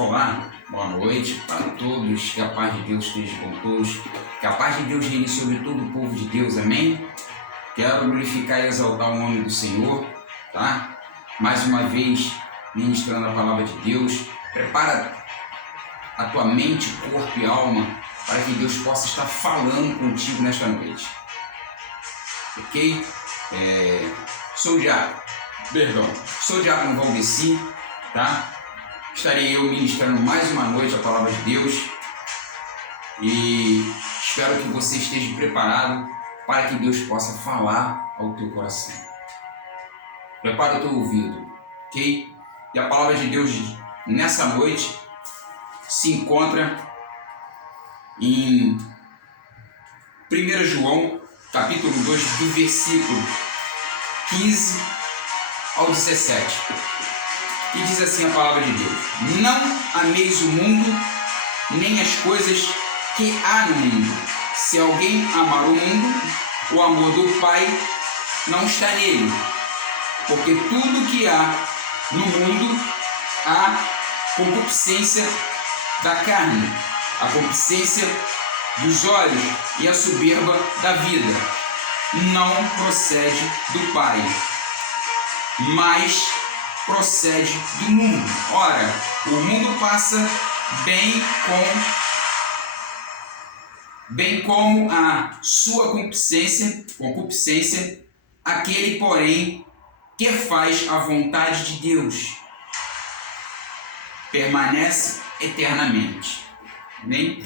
Olá, boa noite para todos, que a paz de Deus esteja com todos, que a paz de Deus reine sobre todo o povo de Deus, amém? Quero glorificar e exaltar o nome do Senhor, tá? Mais uma vez, ministrando a palavra de Deus. Prepara a tua mente, corpo e alma para que Deus possa estar falando contigo nesta noite, ok? Sou o Diácono Valdeci, tá? Estarei eu ministrando mais uma noite a palavra de Deus e espero que você esteja preparado para que Deus possa falar ao teu coração. Prepara o teu ouvido, ok? E a palavra de Deus nessa noite se encontra em 1 João, capítulo 2, do versículo 15 ao 17. E diz assim a palavra de Deus: não ameis o mundo, nem as coisas que há no mundo. Se alguém amar o mundo, o amor do Pai não está nele. Porque tudo que há no mundo, há concupiscência da carne, a concupiscência dos olhos e a soberba da vida, não procede do Pai, mas procede do mundo. Ora, o mundo passa bem como a sua concupiscência, aquele, porém, que faz a vontade de Deus permanece eternamente. Amém?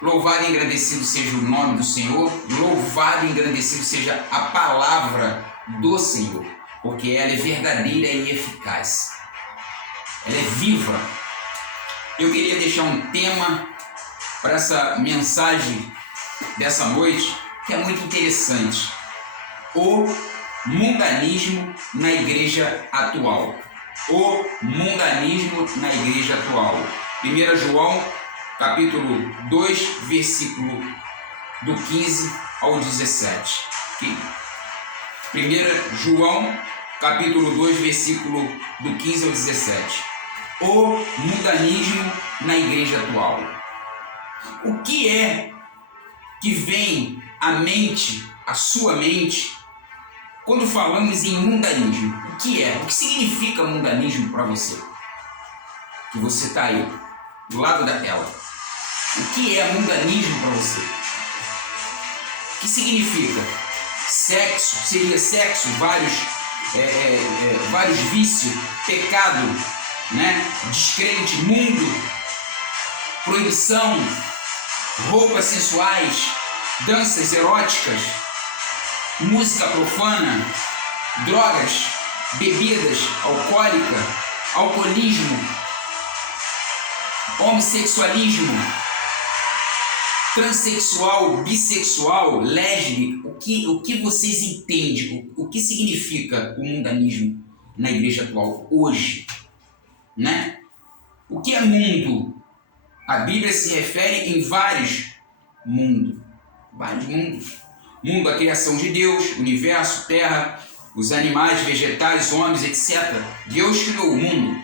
Louvado e agradecido seja o nome do Senhor, louvado e agradecido seja a palavra do Senhor, porque ela é verdadeira e eficaz, ela é viva. Eu queria deixar um tema para essa mensagem dessa noite, que é muito interessante: o mundanismo na igreja atual. O mundanismo na igreja atual. 1 João, capítulo 2, versículo do 15 ao 17. 1 João, capítulo 2, versículo do 15 ao 17. O mundanismo na igreja atual. O que é que vem à mente, à sua mente, quando falamos em mundanismo? O que é? O que significa mundanismo para você? Que você está aí, do lado da tela. O que é mundanismo para você? O que significa? Sexo, seria sexo, vários vícios, pecado, né? Descrente, mundo, proibição, roupas sensuais, danças eróticas, música profana, drogas, bebidas alcoólicas, alcoolismo, homossexualismo, transexual, bissexual, lésbico. O que vocês entendem? O que significa o mundanismo na igreja atual hoje, né? O que é mundo? A Bíblia se refere em vários mundos. Mundo, a criação de Deus, universo, terra, os animais, vegetais, homens, etc. Deus criou o mundo,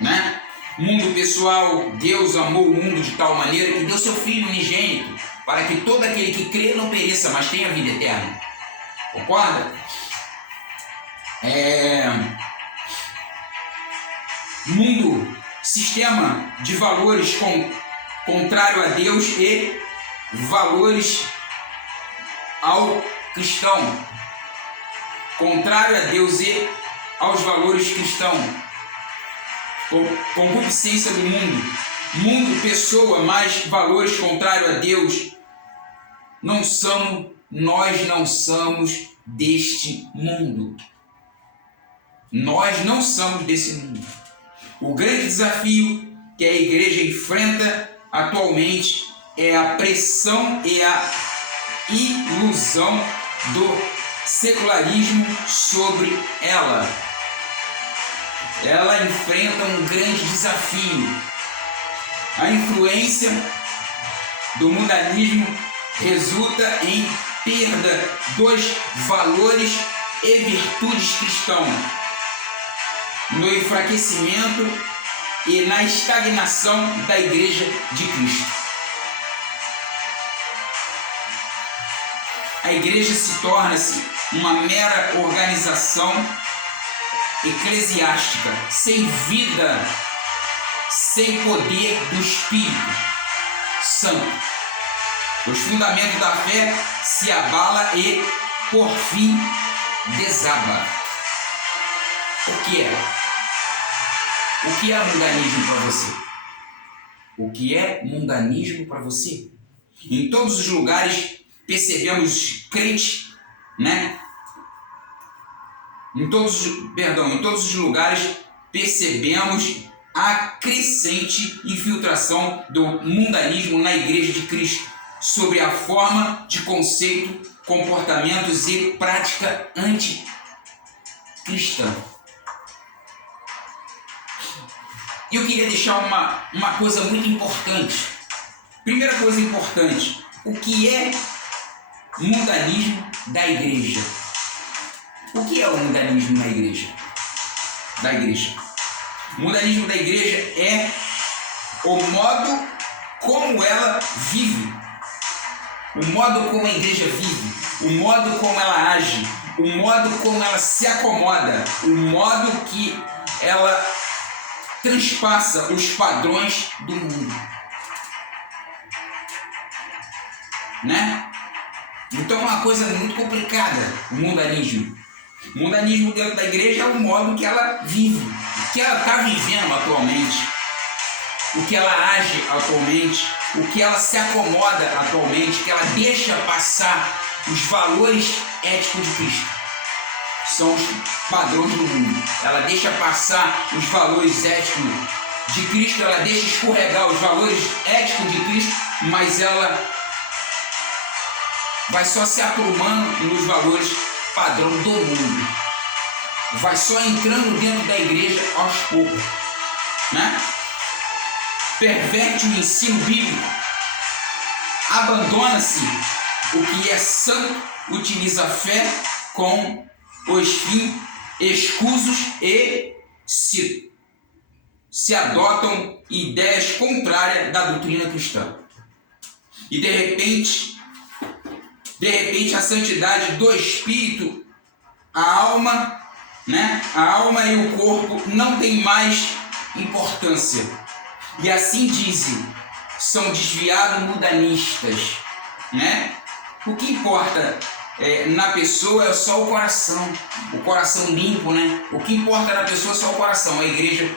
né? Mundo pessoal, Deus amou o mundo de tal maneira que deu seu Filho unigênito, para que todo aquele que crê não pereça, mas tenha vida eterna. Concorda? Mundo, sistema de valores contrário a Deus e valores ao cristão. Contrário a Deus e aos valores cristãos. Concupiscência do mundo. Mundo, pessoa, mais valores contrários a Deus. Nós não somos deste mundo. Nós não somos desse mundo. O grande desafio que a igreja enfrenta atualmente é a pressão e a ilusão do secularismo sobre ela. Ela enfrenta um grande desafio. A influência do mundanismo resulta em perda dos valores e virtudes cristãos, no enfraquecimento e na estagnação da Igreja de Cristo. A igreja se torna-se uma mera organização eclesiástica, sem vida, sem poder do Espírito Santo. Os fundamentos da fé se abala e, por fim, desaba. O que é? O que é mundanismo para você? O que é mundanismo para você? Em todos os lugares percebemos crentes, né? Em todos os lugares percebemos a crescente infiltração do mundanismo na Igreja de Cristo, sobre a forma de conceito, comportamentos e prática anticristã. E eu queria deixar uma coisa muito importante. Primeira coisa importante, o que é mundanismo da igreja? O que é o mundanismo na igreja? Da igreja. O mundanismo da igreja é o modo como ela vive, o modo como a igreja vive, o modo como ela age, o modo como ela se acomoda, o modo que ela transpassa os padrões do mundo, né? Então é uma coisa muito complicada o mundanismo. O mundanismo dentro da igreja é o modo que ela vive, o que ela está vivendo atualmente, o que ela age atualmente, o que ela se acomoda atualmente, que ela deixa passar os valores éticos de Cristo. São os padrões do mundo. Ela deixa passar os valores éticos de Cristo, ela deixa escorregar os valores éticos de Cristo, mas ela vai só se aprumando nos valores padrão do mundo. Vai só entrando dentro da igreja aos poucos, né? Perverte o ensino bíblico, abandona-se o que é santo, utiliza a fé com os fins escusos e se adotam ideias contrárias da doutrina cristã. E de repente a santidade do espírito, a alma, né? A alma e o corpo não tem mais importância. E assim dizem, são desviados mundanistas, né? O que importa na pessoa é só o coração limpo, né? O que importa na pessoa é só o coração. A igreja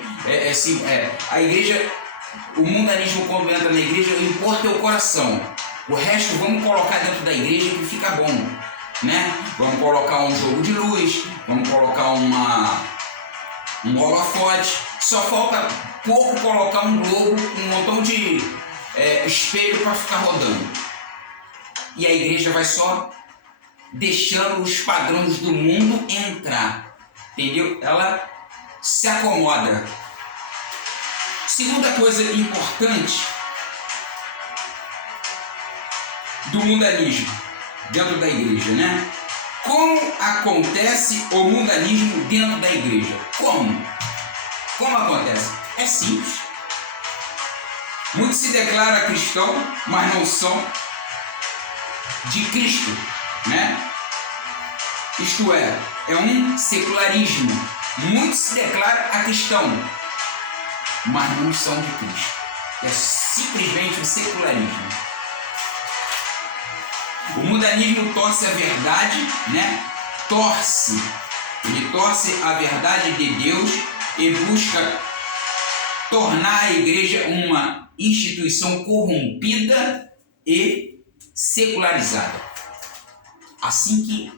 o mundanismo quando entra na igreja, importa é o coração. O resto vamos colocar dentro da igreja que fica bom, né? Vamos colocar um jogo de luz, vamos colocar um holofote. Só falta pouco colocar um globo, um montão de espelho para ficar rodando. E a igreja vai só deixando os padrões do mundo entrar, entendeu? Ela se acomoda. Segunda coisa importante do mundanismo dentro da igreja, né? Como acontece o mundanismo dentro da igreja? Como acontece? É simples. Muitos se declaram cristãos, mas não são de Cristo, né? Isto é um secularismo. Muitos se declaram cristão, mas não são de Cristo. É simplesmente um secularismo. O mundanismo torce a verdade, né? Ele torce a verdade de Deus e busca tornar a igreja uma instituição corrompida e secularizada. Assim que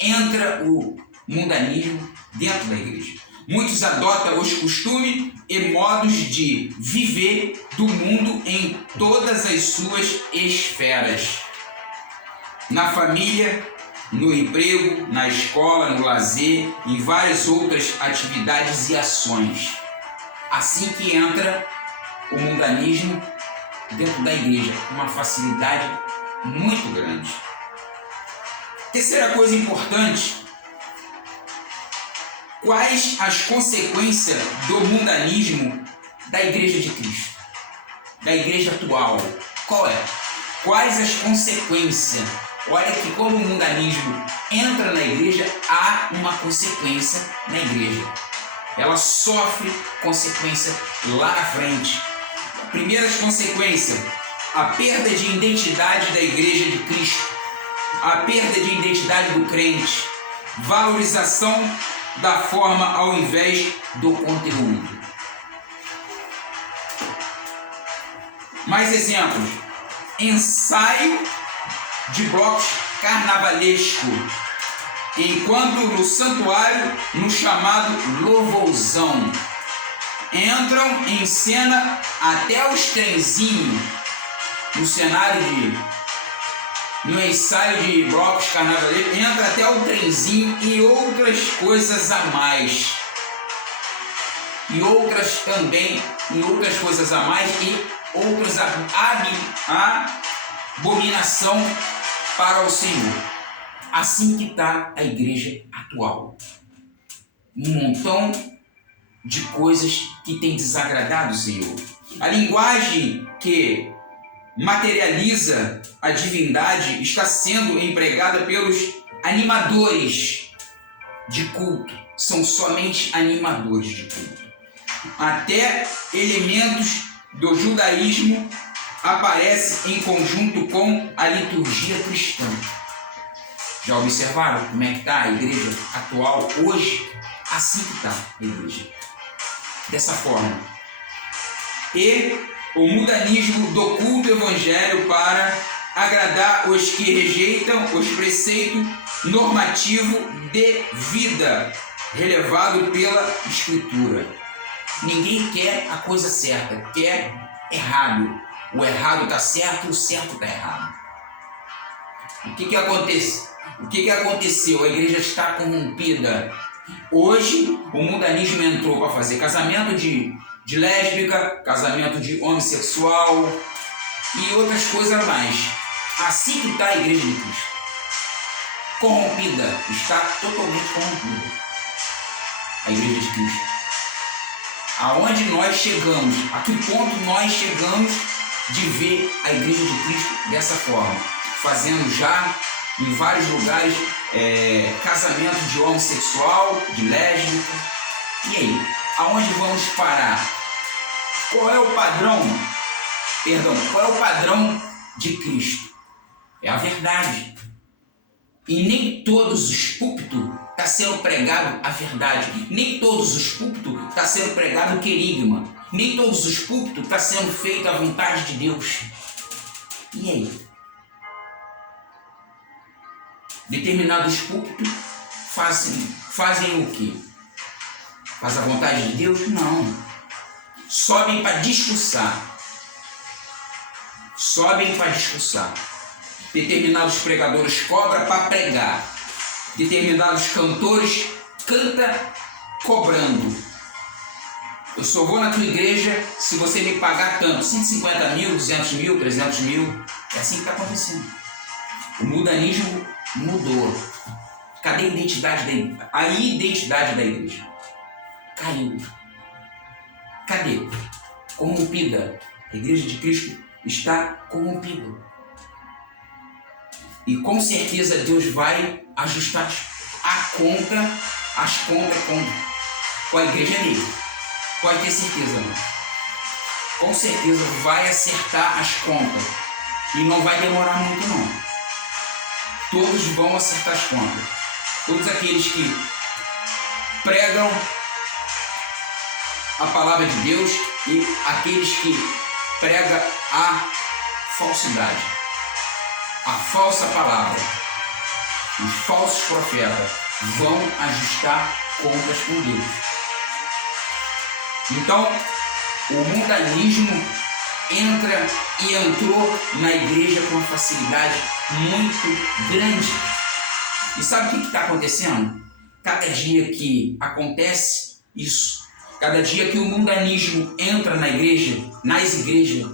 entra o mundanismo dentro da igreja. Muitos adotam os costumes e modos de viver do mundo em todas as suas esferas. Na família, no emprego, na escola, no lazer, em várias outras atividades e ações. Assim que entra o mundanismo dentro da igreja, com uma facilidade muito grande. Terceira coisa importante: quais as consequências do mundanismo da igreja de Cristo, da igreja atual. Qual é? Quais as consequências? Olha que quando o mundanismo entra na igreja, há uma consequência na igreja. Ela sofre consequência lá na frente. Primeiras consequências: a perda de identidade da igreja de Cristo, a perda de identidade do crente, valorização da forma ao invés do conteúdo. Mais exemplos: ensaio de blocos carnavalesco, enquanto no santuário, no chamado louvorzão, entram em cena até os trenzinhos no ensaio de blocos carnavalescos, entra até o trenzinho e outras coisas a mais. E outras coisas a mais e outras abominação para o Senhor. Assim que está a igreja atual. Um montão de coisas que tem desagradado o Senhor. A linguagem que materializa a divindade está sendo empregada pelos animadores de culto. São somente animadores de culto. Até elementos do judaísmo aparecem em conjunto com a liturgia cristã. Já observaram como é que está a igreja atual hoje? Assim que está a igreja. Dessa forma. E o mundanismo do culto evangelho para agradar os que rejeitam os preceitos normativos de vida relevado pela Escritura. Ninguém quer a coisa certa, quer errado. O errado está certo, o certo está errado. O que acontece? O que aconteceu? A igreja está corrompida. Hoje, o mundanismo entrou para fazer casamento de lésbica, casamento de homossexual e outras coisas mais. Assim que está a igreja de Cristo. Corrompida. Está totalmente corrompida. A igreja de Cristo. Aonde nós chegamos? A que ponto nós chegamos de ver a igreja de Cristo dessa forma? Fazendo já em vários lugares casamento de homossexual, de lésbica. E aí? Aonde vamos parar? Qual é o padrão? Qual é o padrão de Cristo? É a verdade. E nem todos os púlpitos está sendo pregado a verdade. Nem todos os púlpitos está sendo pregado o querigma. Nem todos os púlpitos está sendo feita a vontade de Deus. E aí? Determinados púlpitos fazem o quê? Faz a vontade de Deus? Não. Sobem para discursar. Determinados pregadores cobram para pregar. Determinados cantores cantam cobrando. Eu só vou na tua igreja se você me pagar tanto. 150 mil, 200 mil, 300 mil. É assim que está acontecendo. O mundanismo mudou. Cadê a identidade da igreja? A identidade da igreja caiu. Cadê? Corrompida. A igreja de Cristo está corrompida. E com certeza Deus vai ajustar as contas com a igreja dele. Pode ter certeza, não? Com certeza vai acertar as contas. E não vai demorar muito, não. Todos vão acertar as contas. Todos aqueles que pregam a palavra de Deus e aqueles que pregam a falsidade, a falsa palavra, os falsos profetas vão ajustar contas com Deus. Então, o mundanismo entrou na igreja com uma facilidade muito grande. E sabe o que está acontecendo? Cada dia que acontece isso, cada dia que o mundanismo entra nas igrejas,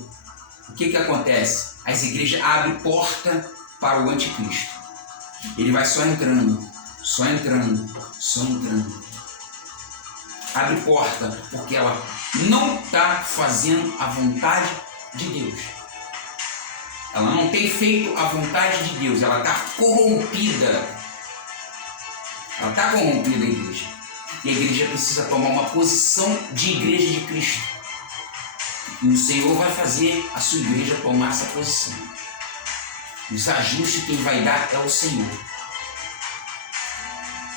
o que acontece? As igrejas abrem porta para o anticristo. Ele vai só entrando. abre porta, porque ela não está fazendo a vontade de Deus. Ela não tem feito a vontade de Deus, ela está corrompida. Ela está corrompida, a igreja. E a igreja precisa tomar uma posição de igreja de Cristo. E o Senhor vai fazer a sua igreja tomar essa posição. Os ajustes quem vai dar é o Senhor.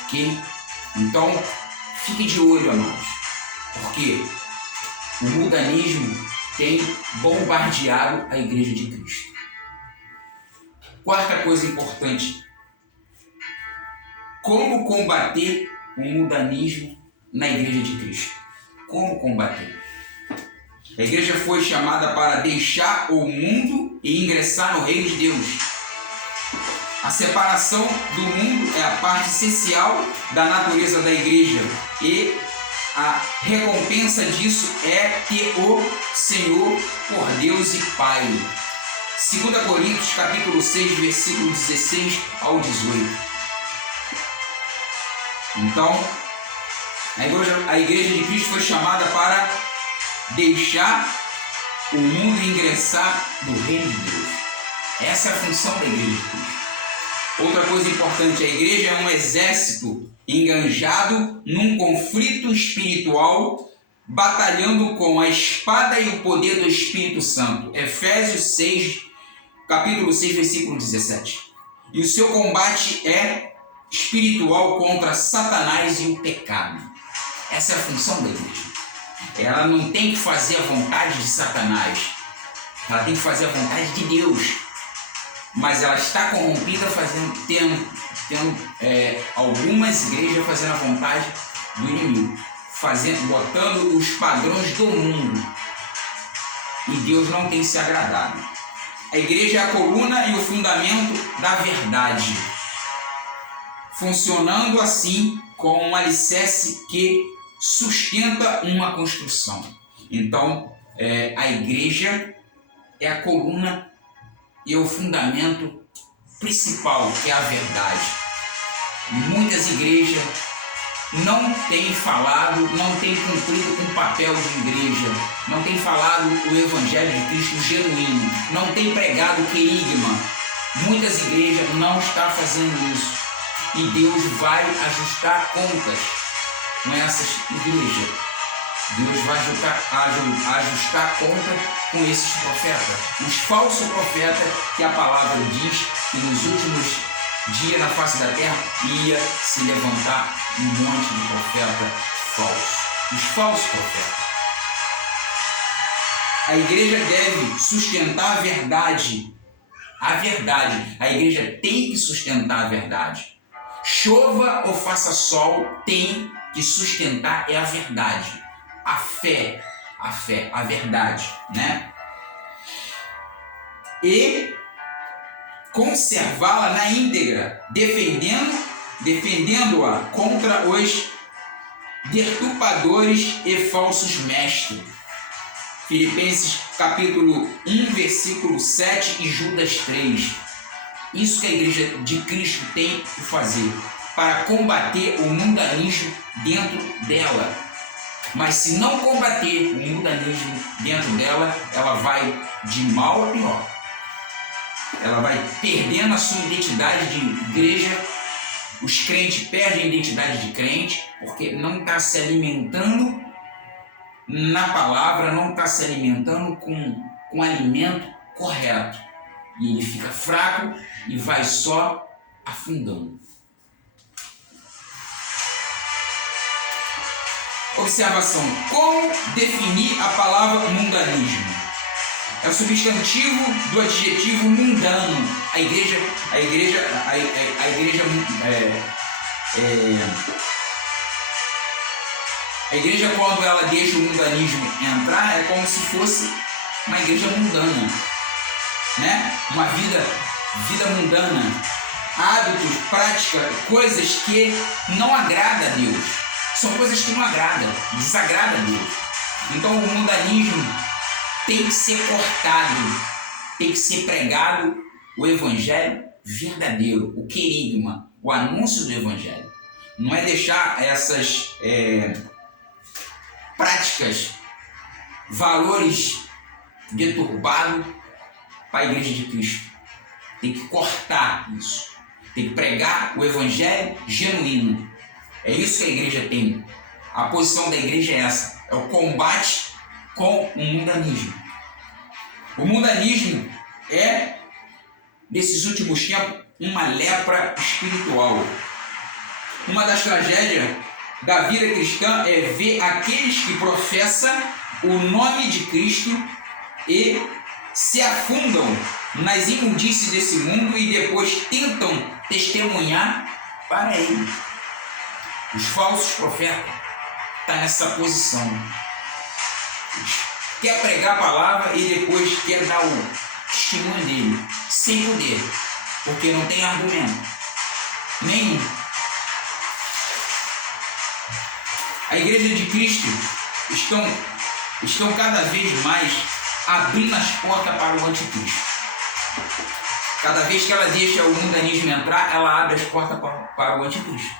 Ok? Então, fique de olho, amados. Porque o mundanismo tem bombardeado a igreja de Cristo. Quarta coisa importante. Como combater o mundanismo na igreja de Cristo? Como combater? A igreja foi chamada para deixar o mundo e ingressar no reino de Deus. A separação do mundo é a parte essencial da natureza da igreja e a recompensa disso é ter o Senhor por Deus e Pai. 2 Coríntios capítulo 6, versículo 16 ao 18. Então, a igreja de Cristo foi chamada para deixar o mundo ingressar no reino de Deus. Essa é a função da igreja de Cristo. Outra coisa importante, a igreja é um exército enganjado num conflito espiritual, batalhando com a espada e o poder do Espírito Santo. Efésios 6, capítulo 6, versículo 17. E o seu combate é espiritual contra Satanás e o pecado. Essa é a função da igreja. Ela não tem que fazer a vontade de Satanás. Ela tem que fazer a vontade de Deus. Mas ela está corrompida, tendo algumas igrejas fazendo a vontade do inimigo, botando os padrões do mundo. E Deus não tem se agradado. A igreja é a coluna e o fundamento da verdade, funcionando assim como um alicerce que sustenta uma construção. Então, a igreja é a coluna e o fundamento principal, que é a verdade. Muitas igrejas não têm falado, não têm cumprido com o papel de igreja, não têm falado o Evangelho de Cristo genuíno, não têm pregado o querigma. Muitas igrejas não estão fazendo isso. E Deus vai ajustar contas com essas igrejas. Deus vai ajustar conta com esses profetas. Os falsos profetas, que a palavra diz que nos últimos dias na face da terra ia se levantar um monte de profeta falso. Os falsos profetas. A igreja deve sustentar a verdade. A verdade. A igreja tem que sustentar a verdade. Chova ou faça sol, tem que sustentar é a verdade. A fé, a verdade, né? E conservá-la na íntegra, defendendo-a contra os deturpadores e falsos mestres. Filipenses capítulo 1, versículo 7 e Judas 3. Isso que a igreja de Cristo tem que fazer para combater o mundanismo dentro dela. Mas se não combater o mundanismo dentro dela, ela vai de mal a pior. Ela vai perdendo a sua identidade de igreja. Os crentes perdem a identidade de crente porque não está se alimentando na palavra, não está se alimentando com o alimento correto. E ele fica fraco e vai só afundando. Observação. Como definir a palavra mundanismo? É o substantivo do adjetivo mundano. A igreja quando ela deixa o mundanismo entrar, é como se fosse uma igreja mundana, né? Uma vida mundana, hábitos, práticas, coisas que não agradam a Deus. São coisas que não agradam, desagradam a Deus. Então o mundanismo tem que ser cortado, tem que ser pregado o evangelho verdadeiro, o querigma, o anúncio do evangelho. Não é deixar práticas, valores deturbados para a igreja de Cristo. Tem que cortar isso. Tem que pregar o evangelho genuíno. É isso que a igreja tem. A posição da igreja é essa. É o combate com o mundanismo. O mundanismo é, nesses últimos tempos, uma lepra espiritual. Uma das tragédias da vida cristã é ver aqueles que professam o nome de Cristo e se afundam nas imundícies desse mundo e depois tentam testemunhar para ele. Os falsos profetas estão nessa posição. Quer pregar a palavra e depois quer dar o testemunho dele, sem poder, porque não tem argumento nenhum. A igreja de Cristo estão cada vez mais abrindo as portas para o anticristo. Cada vez que ela deixa o mundanismo entrar, ela abre as portas para o anticristo.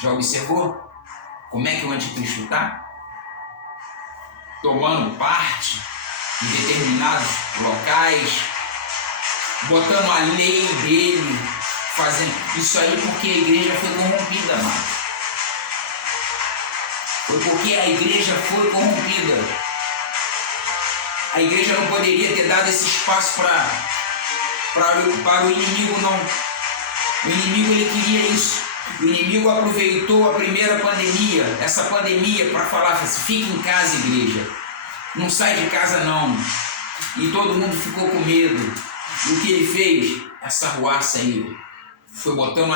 Já observou como é que o anticristo está? Tomando parte em determinados locais, botando a lei dele, fazendo isso aí porque a igreja foi corrompida, mano. Foi porque a igreja foi corrompida. A igreja não poderia ter dado esse espaço para o inimigo, não. O inimigo, ele queria isso. O inimigo aproveitou a primeira pandemia, essa pandemia, para falar assim: fica em casa, igreja. Não sai de casa, não. E todo mundo ficou com medo. E o que ele fez? Essa ruaça aí. Foi botando,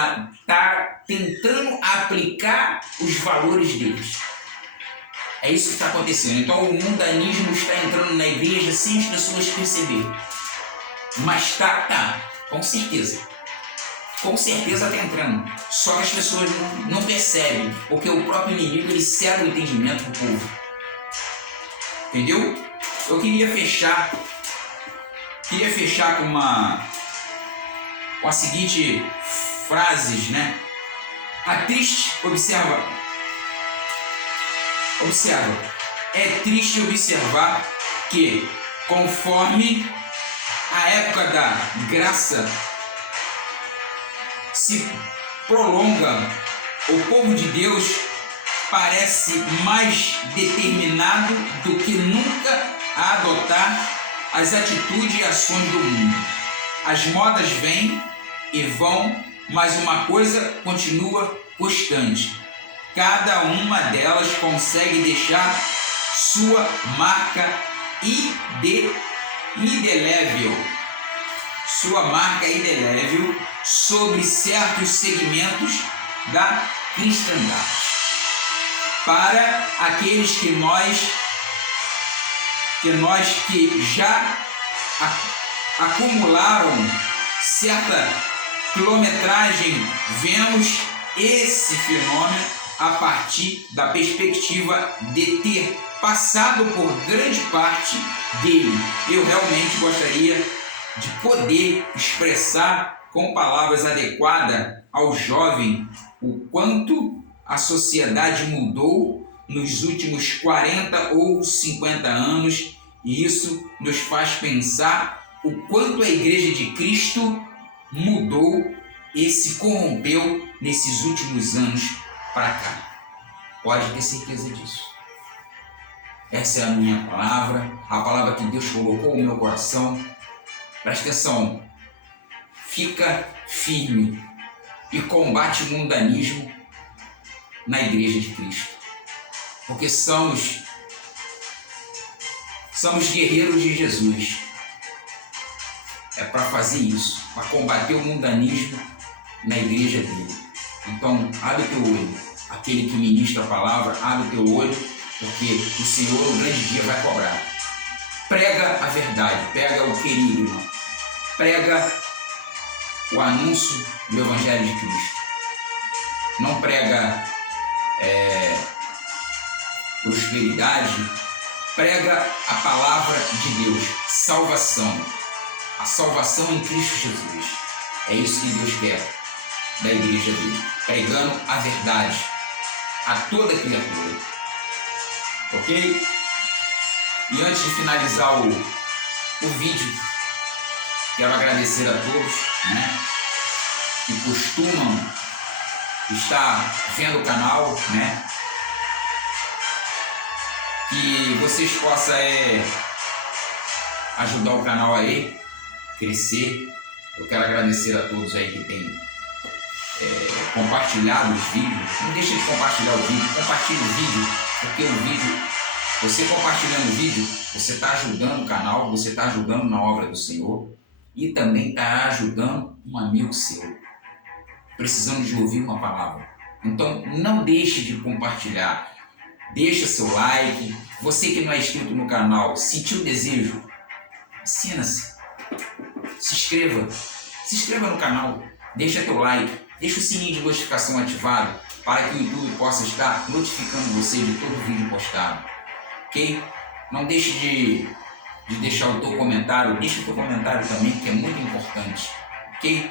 tá tentando aplicar os valores deles. É isso que está acontecendo. Então o mundanismo está entrando na igreja sem as pessoas perceberem. Mas tá, com certeza. Com certeza está entrando. Só que as pessoas não percebem, porque o próprio inimigo, ele cega o entendimento do povo. Entendeu? Eu queria fechar com a seguinte frases, né? Observa, é triste observar que, conforme a época da graça se prolonga, o povo de Deus parece mais determinado do que nunca a adotar as atitudes e ações do mundo. As modas vêm e vão, mas uma coisa continua constante. Cada uma delas consegue deixar sua marca indelével sobre certos segmentos da cristandade. Para aqueles que já acumularam certa quilometragem, vemos esse fenômeno a partir da perspectiva de ter passado por grande parte dele. Eu realmente gostaria de poder expressar com palavras adequadas ao jovem o quanto a sociedade mudou nos últimos 40 ou 50 anos, e isso nos faz pensar o quanto a Igreja de Cristo mudou e se corrompeu nesses últimos anos para cá. Pode ter certeza disso. Essa é a minha palavra, a palavra que Deus colocou no meu coração. Presta atenção, fica firme e combate o mundanismo na Igreja de Cristo, porque somos guerreiros de Jesus. É para fazer isso, para combater o mundanismo na igreja dele. Então, abre teu olho, aquele que ministra a palavra, abre teu olho, porque o Senhor, no grande dia, vai cobrar. Prega a verdade, prega o querigma, prega o anúncio do Evangelho de Cristo. Não prega prosperidade, prega a palavra de Deus, salvação. A salvação em Cristo Jesus. É isso que Deus quer da igreja dele. Pregando a verdade a toda criatura. ok? E antes de finalizar o vídeo, quero agradecer a todos, né, que costumam estar vendo o canal, né, que vocês possam ajudar o canal aí crescer. Eu quero agradecer a todos aí que têm compartilhado os vídeos. Não deixe de compartilhar o vídeo, compartilhe o vídeo, porque o vídeo, você compartilhando o vídeo, você está ajudando o canal, você está ajudando na obra do Senhor e também está ajudando um amigo seu, precisando de ouvir uma palavra. Então não deixe de compartilhar, deixa seu like. Você que não é inscrito no canal, sentiu o desejo, assina-se, se inscreva no canal, deixa teu like, deixa o sininho de notificação ativado para que o YouTube possa estar notificando você de todo vídeo postado, ok? Não deixe de deixar o teu comentário, deixa o teu comentário também, que é muito importante, ok?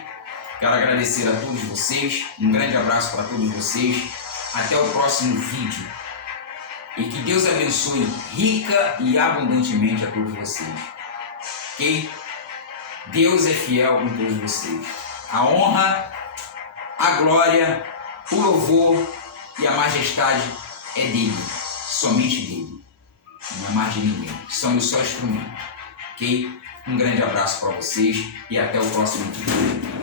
Quero agradecer a todos vocês, um grande abraço para todos vocês, até o próximo vídeo e que Deus abençoe rica e abundantemente a todos vocês, ok? Deus é fiel com todos vocês. A honra, a glória, o louvor e a majestade é dele, somente dele, não é mais de ninguém. Somos só instrumentos, ok? Um grande abraço para vocês e até o próximo vídeo.